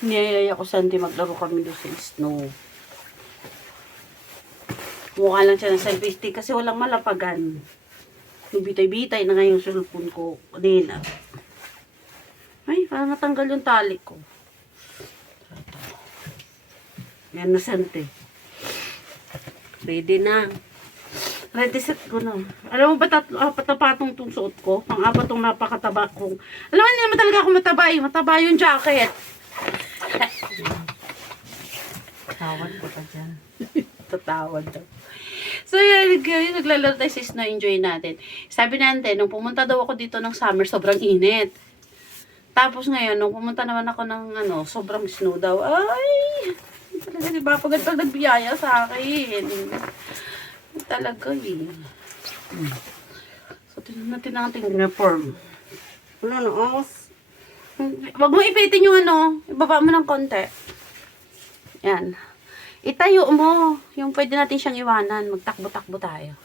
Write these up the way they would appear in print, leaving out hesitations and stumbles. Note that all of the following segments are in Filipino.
Niyayaya ko Sandy maglaro kami doon sa snow. Mukha lang siya ng selfie stick kasi walang malapagan. Bitay-bitay na nga yung cellphone ko. Kanina. Ay, parang natanggal yung tali ko. Yan na Sandy. Ready na. Ready set ko na. Alam mo ba apat na patong itong suot ko? Pang-apat itong napakataba kong. Alam mo, hindi naman talaga ako mataba eh. Mataba yung jacket. Tawad ko pa dyan. Tatawad daw. So, yun, naglalaro tayo sa snow, enjoy natin. Sabi natin, nung pumunta daw ako dito ng summer, sobrang init. Tapos ngayon, nung pumunta naman ako ng sobrang snow daw, ay, talaga, di ba? Pagod pag nagbiyaya sa akin. Talaga eh. So, tingnan natin ang ating uniform. Wala na, os. Wag mo ipitin yung ibaba mo ng konti. Yan. Itayo mo. Yung pwede natin siyang iwanan. Magtakbo-takbo tayo.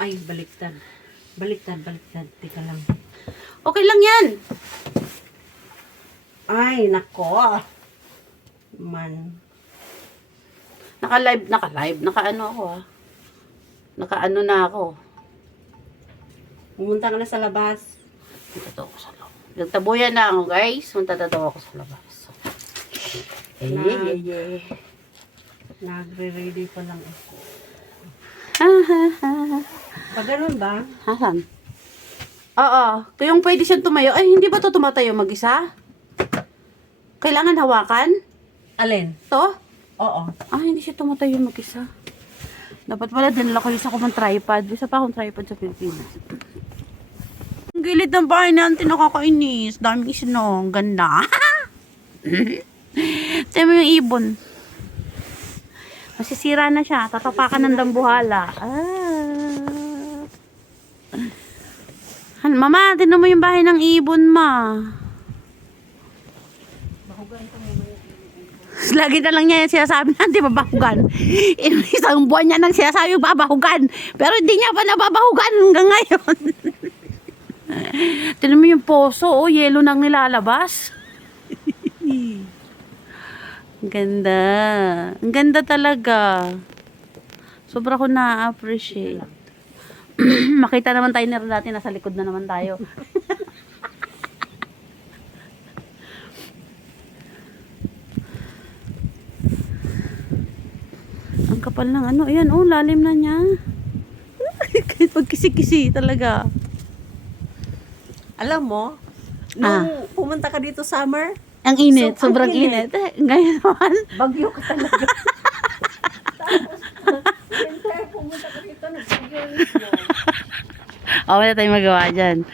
Ay, baliktad. Baliktad. Tika lang. Okay lang yan. Ay, nako. Man. Naka-live. Naka-ano ako ah. Naka-ano na ako. Pumunta ka na sa labas. Punta daw ako sa loob. Nagtabuyan na ako guys. Punta daw ako sa labas. Eh. Nagre-ready pa lang ako. Ah. Pag ganun ba? Hasan? Oo. Yung pwede siyang tumayo. Ay, hindi ba to tumatayo mag-isa? Kailangan hawakan? Alin? To? Oo. Ah, hindi siya tumatayo mag-isa. Dapat pala dinala ko isa ko ng tripod. Isa pa akong tripod sa Pilipinas. Ang gilid ng bahay natin nakakainis. Daming snow. Ang ganda. Tiyan mo yung ibon. Masisira na siya. Tatapakan ng dambuhala. Mama, tinan mo yung bahay ng ibon, ma. Lagi na lang niya yung sinasabi na hindi babahugan. Isang buwan niya nang sinasabi babahugan. Pero hindi niya pa nababahugan hanggang ngayon. Tinan mo yung poso, yelo nang nilalabas. Ang ganda. Ang ganda talaga. Sobra ko na-appreciate. Makita naman tayo na dati, nasa likod na naman tayo. Ang kapal ng ayan, lalim na niya. Kahit pagkisi-kisi talaga. Alam mo, nung pumunta ka dito summer, Ang init, So, sobrang ang init. init. Ngayon naman. bagyo ka talaga. Tapos, winter, pumunta ka dito, nagbagyo ulit mo. Wala tayong magawa dyan.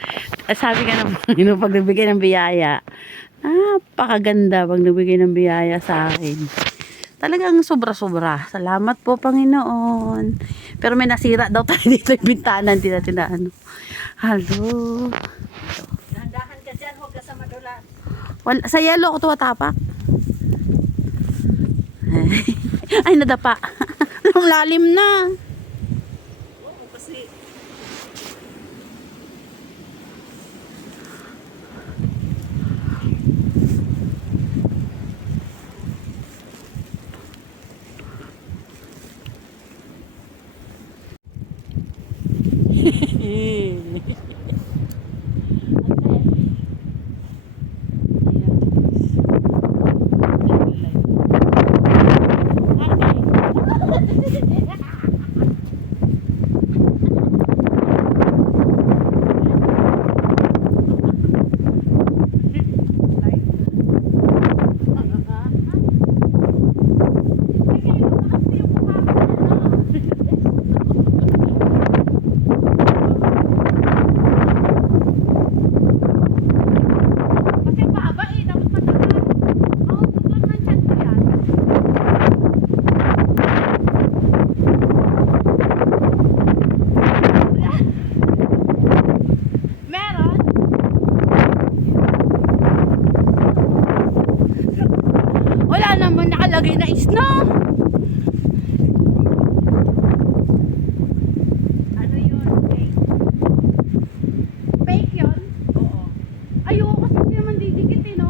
Sabi ka ng Panginoon, pag nagbigay ng biyaya, napakaganda pag nagbigay ng biyaya sa akin. Talagang sobra-sobra. Salamat po, Panginoon. Pero may nasira daw tayo dito yung bintana. Hindi natin na Hello. Dahan ka dyan, huwag ka sa madulas. Sa yellow ako tumatapak. Ay, nadapa. Ang lalim na. Oo, kasi nakalagay na snow. ano yun? Fake? Fake yun? Oo. Ayoko kasi hindi naman didikit no.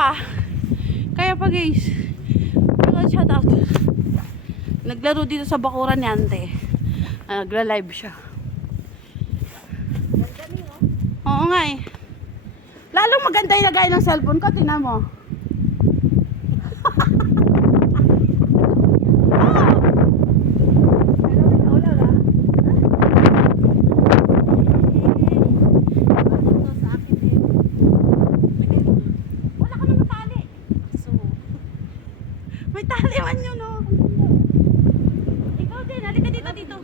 pa. Kaya pa guys. Shout out. Naglaro dito sa bakuran ni ante. Nagla-live siya. Ganda niyo. Oo nga eh. Lalong maganda yung lagay ng cellphone ko. Tingnan mo. May taliwan yun, no? Ikaw din, halika dito, dito.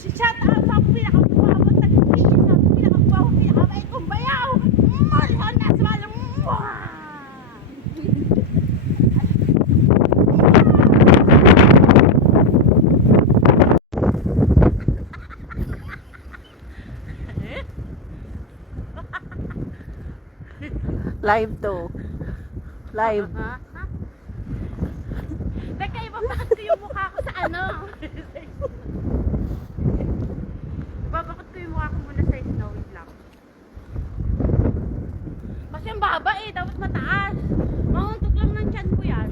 Si shout out sa pinakababot na kikisin sa pinakababot, pinakabait kong bayaw. Malhan na sa malang. Live to. Live. Teka, ibabakit ko yung mukha ko sa ano. Ibabakit ko yung mukha ko muna sa snow. Wait lang. Kasi ang baba eh, tapos mataas. Mauntok lang ng tiyan ko yan.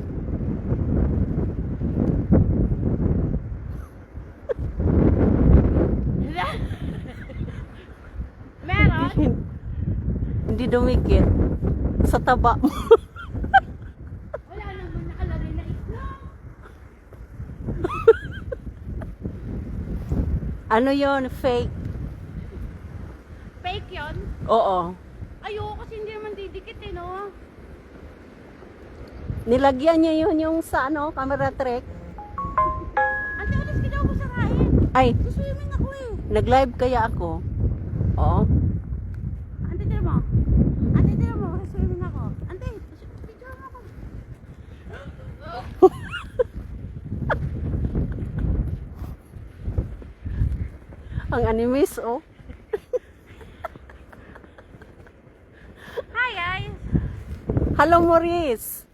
Meron? Hindi dumikit. Sa taba mo. Wala naman nakalagay na snow. Ano yon? Fake. Fake yun? Oo. Ayoko kasi hindi naman didikit eh, no? Nilagyan niya yun yung sa ano, camera trick. Ante, ulis ka daw ko sarahin. Ay, Suswimming ako eh. nag-live kaya ako. Oo. Ante, tira mo. Ante, tira mo. Suswimming ako. Ante, video mo ako. Ang animis, oh. Hi guys. Hello, Maurice.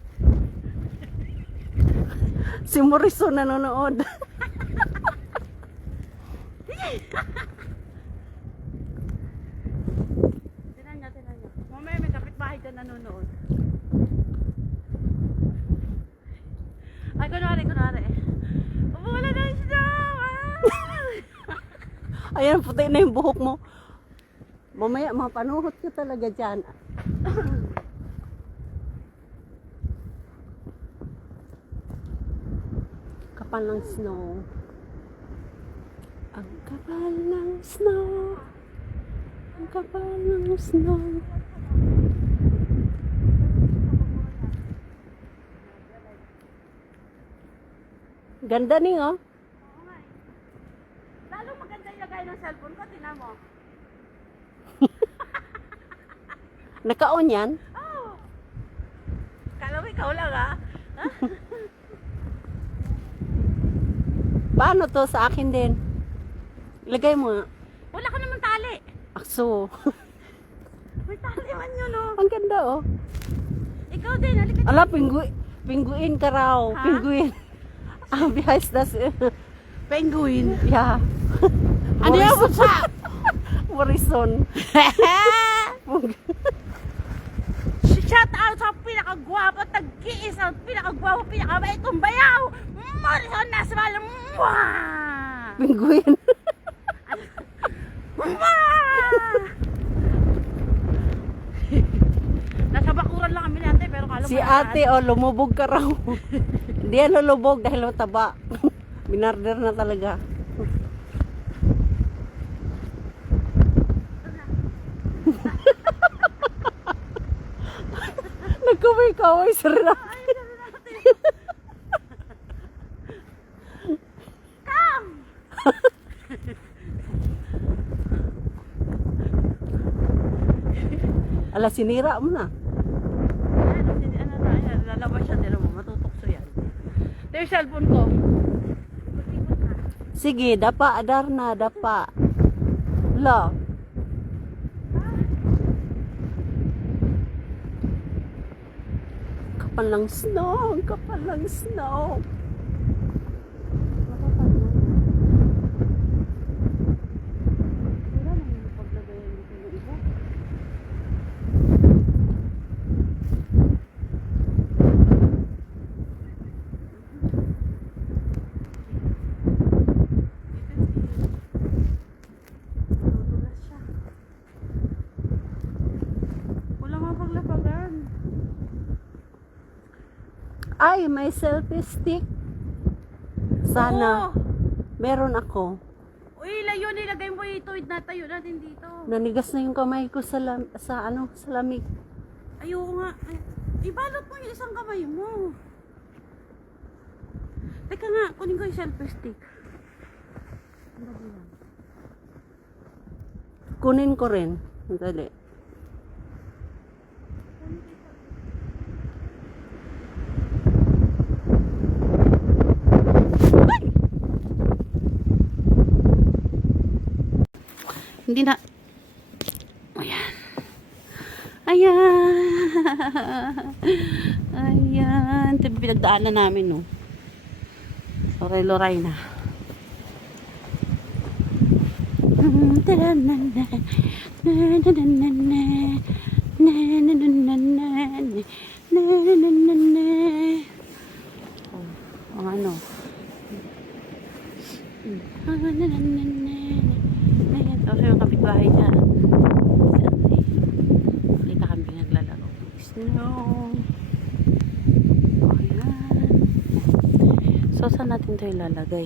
Si Maurice oh, nanonood. Tinan niya, tinan niya. Mamaya may kapitbahay dyan nanonood. Ay, kunwari. Wala na yung snow! Ayan, puti na yung buhok mo. Mamaya, mapanuhot ka talaga dyan. Kapal ng snow. Ang kapal ng snow. Ang kapal ng snow. Ganda ning oh. Lalo maganda yung lagay ng cellphone ko, tinan mo. Naka-on yan? Oh! Kala mo ikaw lang ah. Paano to sa akin din? Ilagay mo nga. Wala ka naman tali. Akso. May tali man yun oh. Ang ganda oh. Ikaw din, halika dito. Ala, pinguin ka raw. Ha? Pinguin. Ah, behind the... Penguin. Yeah. Ano yung what's Morrison. Shout out sa pinakagwapo, tag-iis ang pinakagwapo, pinakabait kong bayaw. Morrison nasa malang. Pinguin. Nasa bakuran lang kami natin, pero kala Si ate, oh, lumubog ka raw. Hindi yan lulubog dahil mataba. Binarder na talaga. Nagkumay-kaway sa rak. Come! Ala, sinira mo na. Lalabas siya, tira mo, matutokso yan. Ito yung cellphone ko. Sige, dapa, Adarna, dapa. La. kapal ng snow. Ang kapal ng snow. Wala nang yung paglagayan dito ng iba. Dudulas siya. Wala nga paglapagan. Ay, may selfie stick. Sana. Oo. Meron ako. Uy, layo, nilagay mo ito. Natayo natin dito. Nanigas na yung kamay ko sa, sa lamig. Ayoko nga. Ay, ibalot mo yung isang kamay mo. Teka nga, kunin ko yung selfie stick. Kunin ko rin. Dali. Hindi na. Ayan. Ayan. Ayan. Ito yung pinagdaanan namin, no. Loray-loray na. Oh, ano? Ayan, tapos yung kapitbahay dyan. Kita kami naglalaro. Snow. Ayan. So, saan natin ito ilalagay?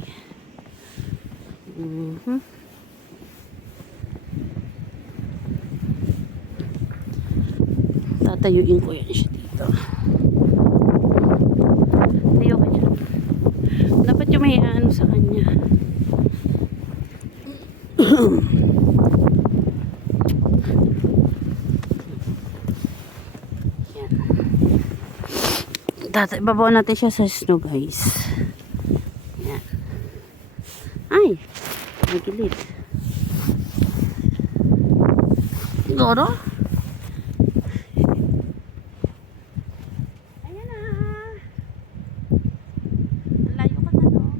Tatayuin ko yan siya dito. Tayo ka dyan. Dapat yung may ano sa kanya. Yan. Babaw natin siya sa snow, guys. Yan. Ay! Nagilid. Siguro? Ayan na. Ang layo ka na, no?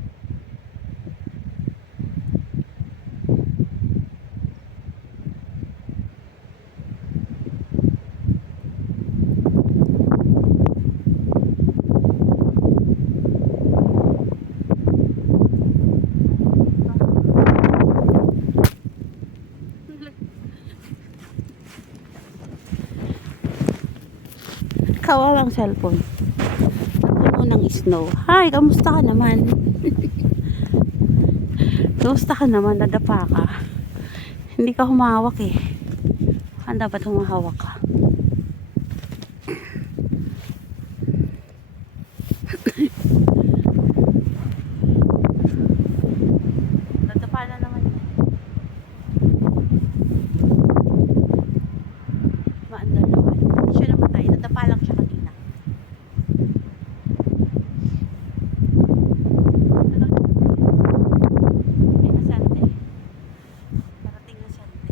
Kawalang cellphone. Napuno ng snow. Hi, kamusta ka naman? Kamusta ka naman? Nadapa ka. Hindi ka humahawak eh. Ang dapat humahawak ka. Nadapa na naman. Maandar naman. Hindi siya namatay. Nadapa lang siya kanina. Hindi na sante. Parating na sante.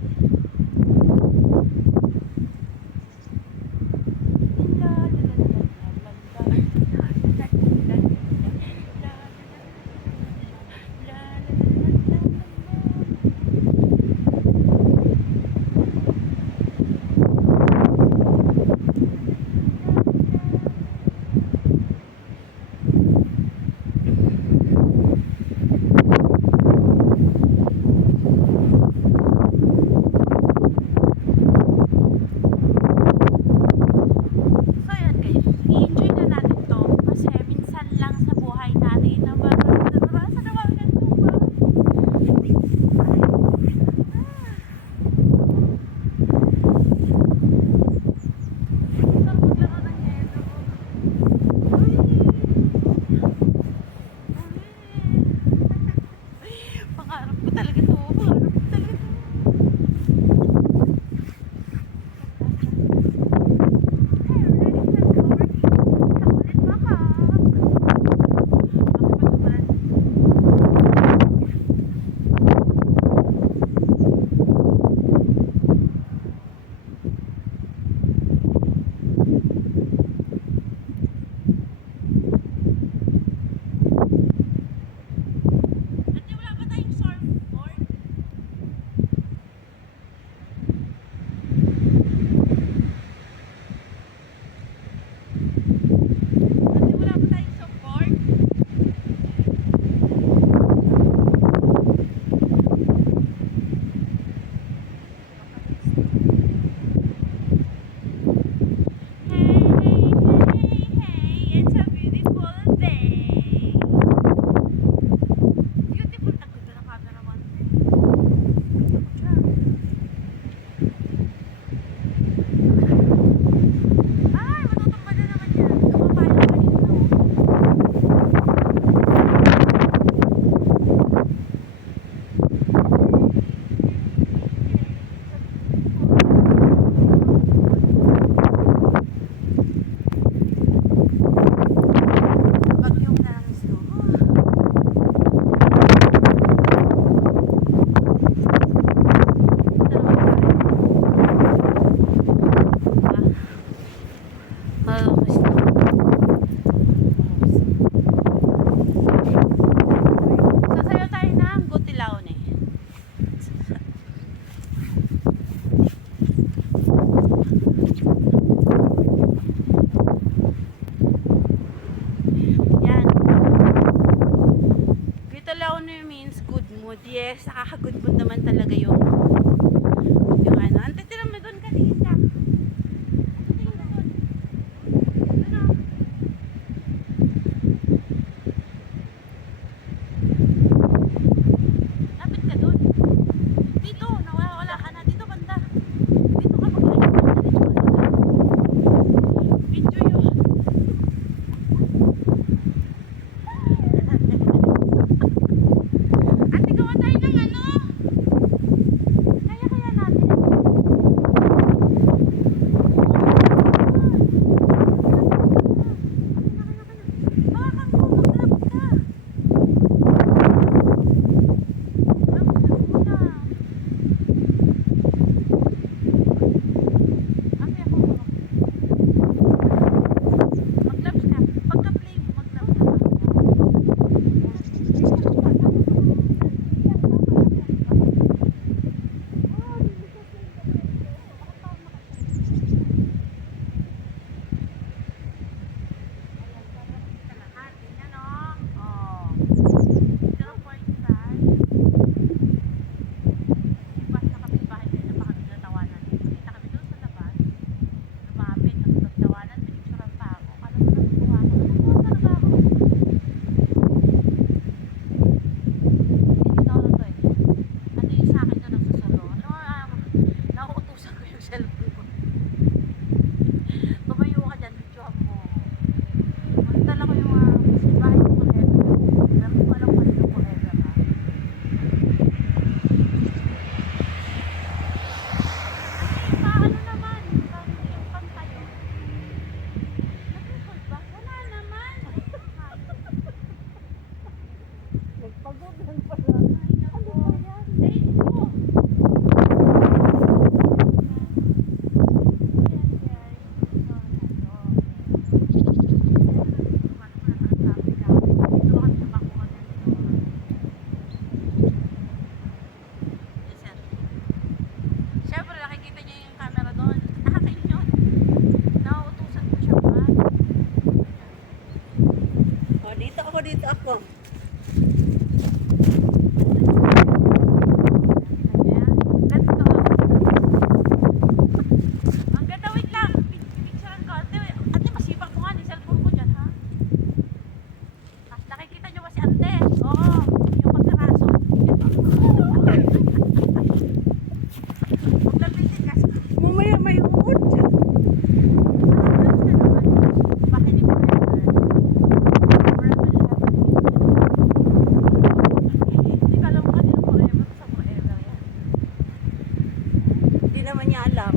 naman niya alam.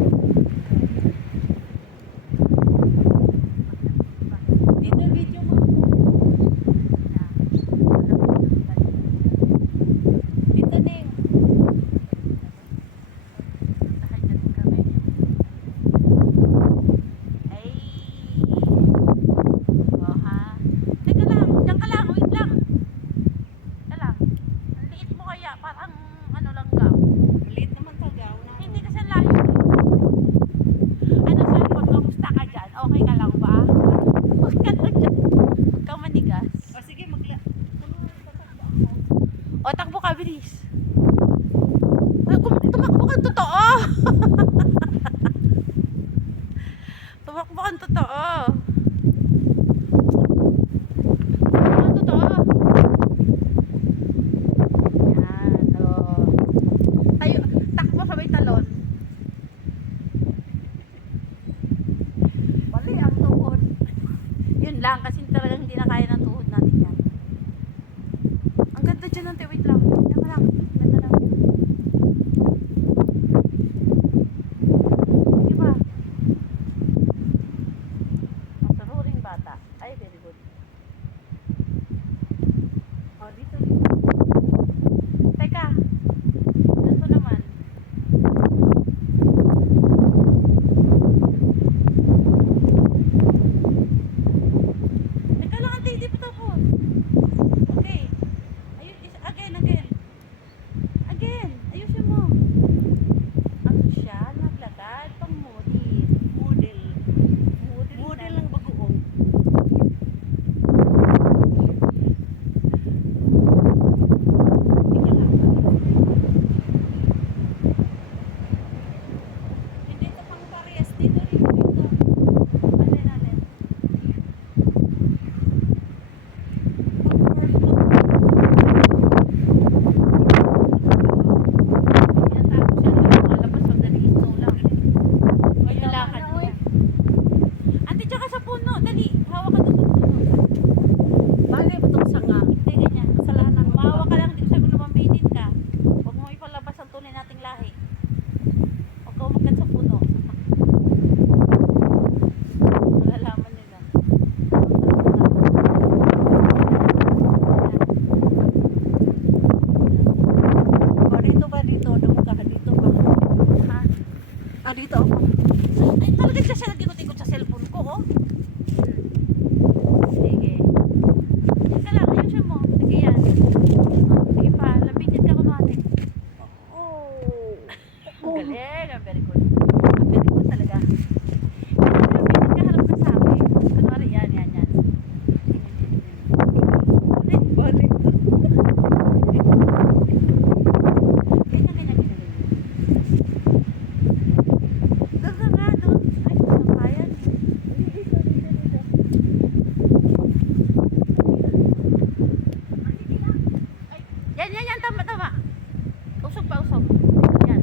Dito video mo. Dito Ning. Ay. Oh, ha? Teka lang, diyan ka lang, wait lang. Teka lang. Ang liit mo kaya, parang ano lang gaw. Maliit naman tagaw na. Hindi kasi ang layo. Ano sabi ko, kamusta ka dyan? Okay ka lang ba? Okay ka lang dyan. Huwag kang manigas. O sige, magla. O, takbo ka, bilis. Ay, tumakbo ka, totoo. Tumakbo ka, totoo. Tumakbo ka, totoo. Yan, o. Tayo, takbo sa may talon. Bali ang tuhod. Yun lang, kasi talagang hindi na kaya ng tuhod natin yan. Ang ganda dyan ng wait lang. Yan lang. Ganda lang. Di ba? Ang saruring bata. Ay, very good. O dito. Teka. Ganito naman. Teka lang, ante, hindi pa tapos. Okay. Ayun, again. Again. Ayusin mo. Ano siya? Naglagad pang model. Model. Model Ng bagoong. Hindi ito pang parehas. Dito rin. Dito. Alin. Pinatapos siya na lumalabas pag nag-snow lang. Ay, Yung tama lakad na, niya. oy. Ante, tsaka sa puno. Dali. Hawak ka doon sa puno. Bagay ba itong sanga? Hindi, ganyan. Kasalanan mo. Mahawak ka lang. Hindi ko sabi na mamitin ka. Huwag mo ipalabas ang tunay nating lahi. Huwag ka umagat sa puno. Malalaman nila. O dito ba? Dito. Doon ka. Dito ba? Ha? Ah, dito ako. Ay, talaga siya nag-ikot-ikot sa cellphone ko, oh. Sige. Teka lang, ayusin mo. Sige yan. Oh, sige pa, lapitin ka kunwari. Oh. Ang galing, ang very good. Ang very good talaga. Lapitin ka, harap ka sa akin. Kunwari, yan. Balik. Ganyan. Doon ka nga, doon. Ay, sampayan. Yan, tama. Usog pa, usog. Yan.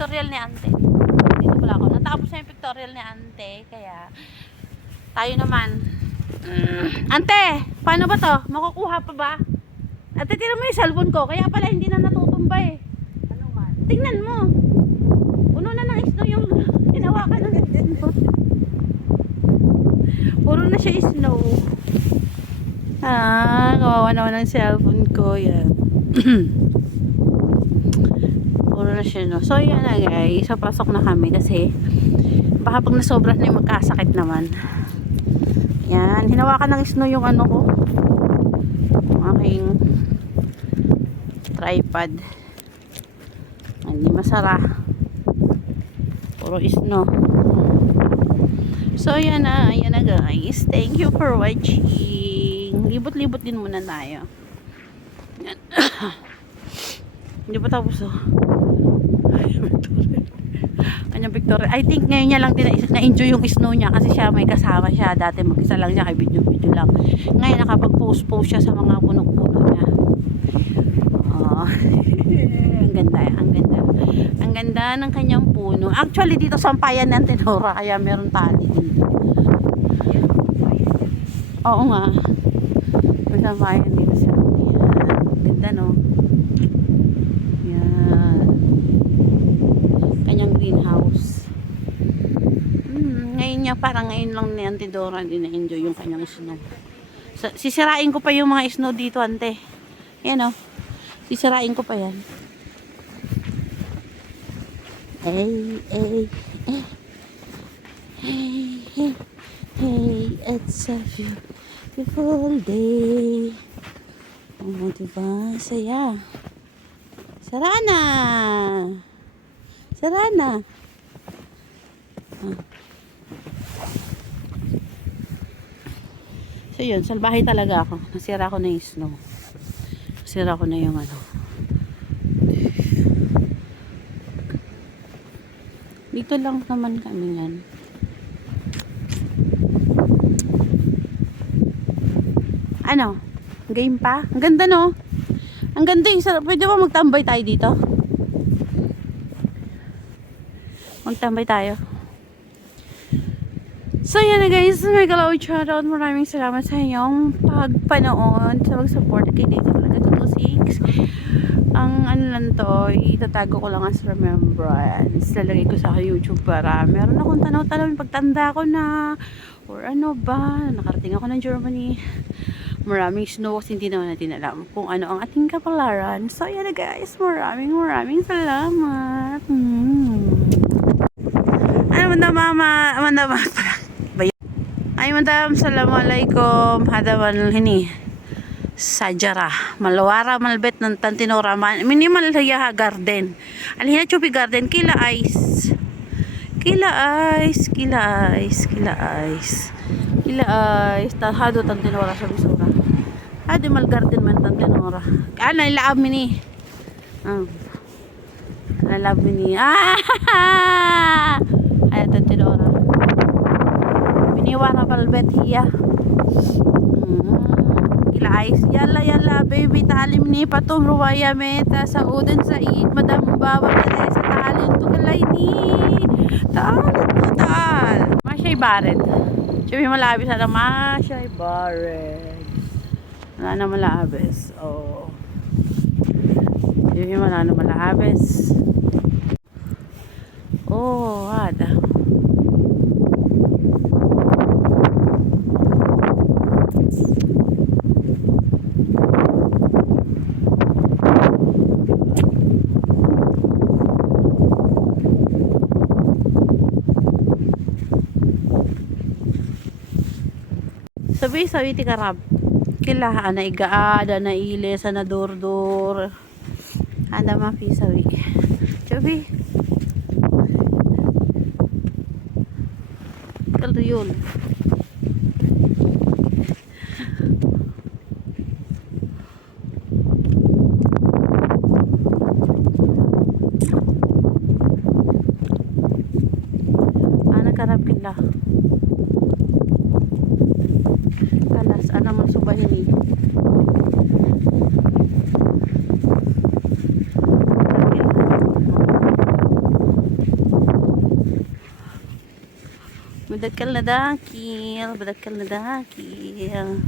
pictorial ni ante. Dito pala ako. Natapos na yung pictorial ni ante. Kaya, tayo naman. Ante, paano ba to? Makukuha pa ba? Ate, tira mo yung cellphone ko. Kaya pala hindi na natutumba eh. Ano man? Tingnan mo. Puno na ng snow yung hinawakan ng snow. Puro na siya snow. Kawawa naman ang cellphone ko. Yan. Puro na siya, no? So, yan na guys. So, pasok na kami kasi baka pag nasobra na yung magkasakit naman. Yan. Hinawakan ng snow yung ano ko. Yung aking tripod. Hindi masara. Puro snow. So, yan na guys. Thank you for watching. Libot-libot din muna tayo. Yan. Hindi pa tapos oh. Kanyang Victoria. I think ngayon niya lang din na-enjoy yung snow niya kasi siya may kasama siya. Dati mag-isa lang siya, kay video-video lang. Ngayon nakapag-post-post siya sa mga puno-puno niya. Oh. Ang ganda, ang ganda. Ang ganda ng kanyang puno. Actually dito sampayan ng Tenora kaya meron tali dito. Oo nga. May sampayan dito siya. Yan. Ganda no. Yan. Kanyang greenhouse. Ngayon niya parang ngayon lang ni Auntie Dora din na-enjoy yung kanyang snow. Sisirain ko pa yung mga snow dito, ante. Yan o. Sisirain ko pa yan. Hey, hey, hey. Hey, hey, hey. It's a beautiful day. Oh, diba? Saya. Sarana. Sarana. So yun, salbahe talaga ako. Nasira ko na yung snow. Nasira ko na yung ano. Dito lang naman kami yan. Ano? Game pa? Ang ganda no? Ang ganda yung sarap. Pwede ba magtambay tayo dito? Magtambay tayo. So yan na guys, may galaw shoutout. Maraming salamat sa inyong pagpanood, sa pag-support kay Dito talaga 226. Ang ano lang to, itatago ko lang as remembrance. Lalagay ko sa YouTube para meron akong tanaw-tanaw pagtanda ko na or ano ba, nakarating ako ng Germany. Maraming snow kasi hindi naman natin alam kung ano ang ating kapalaran. So yan na guys, maraming salamat. Ano manda mama, manda mama. Ay madam, assalamualaikum. Hada man hini. Sajara, malawara malbet ng Tantinora, minimal ya garden. Alhina chupi garden kila ice. Kila ice, kila ice, kila ice. Kila ice, hado Tantinora sa bisura. Hado mal garden man Tantinora. Ana ilaab mini. Ilaab mini. Ay Tantinora. Biniwara palbet hiya. Kila ice. Yalla yalla baby talim ni patum ruwaya meta sa uden sa id madam bawa na sa talin to kalay ni. Talin to tal. Masyay baret. Sabi malabis na masyay baret. Wala na malabis. Oh. Sabi wala na malabis. Oh, ada. Sabi ti karab. Kila ana igaada na ile sa nadordor. Ada mapi sabi. Sabi. Kaldo yun. Ana karab kila. Kalas ana man subahin ni. Badakal na dakil. Badakal na dakil.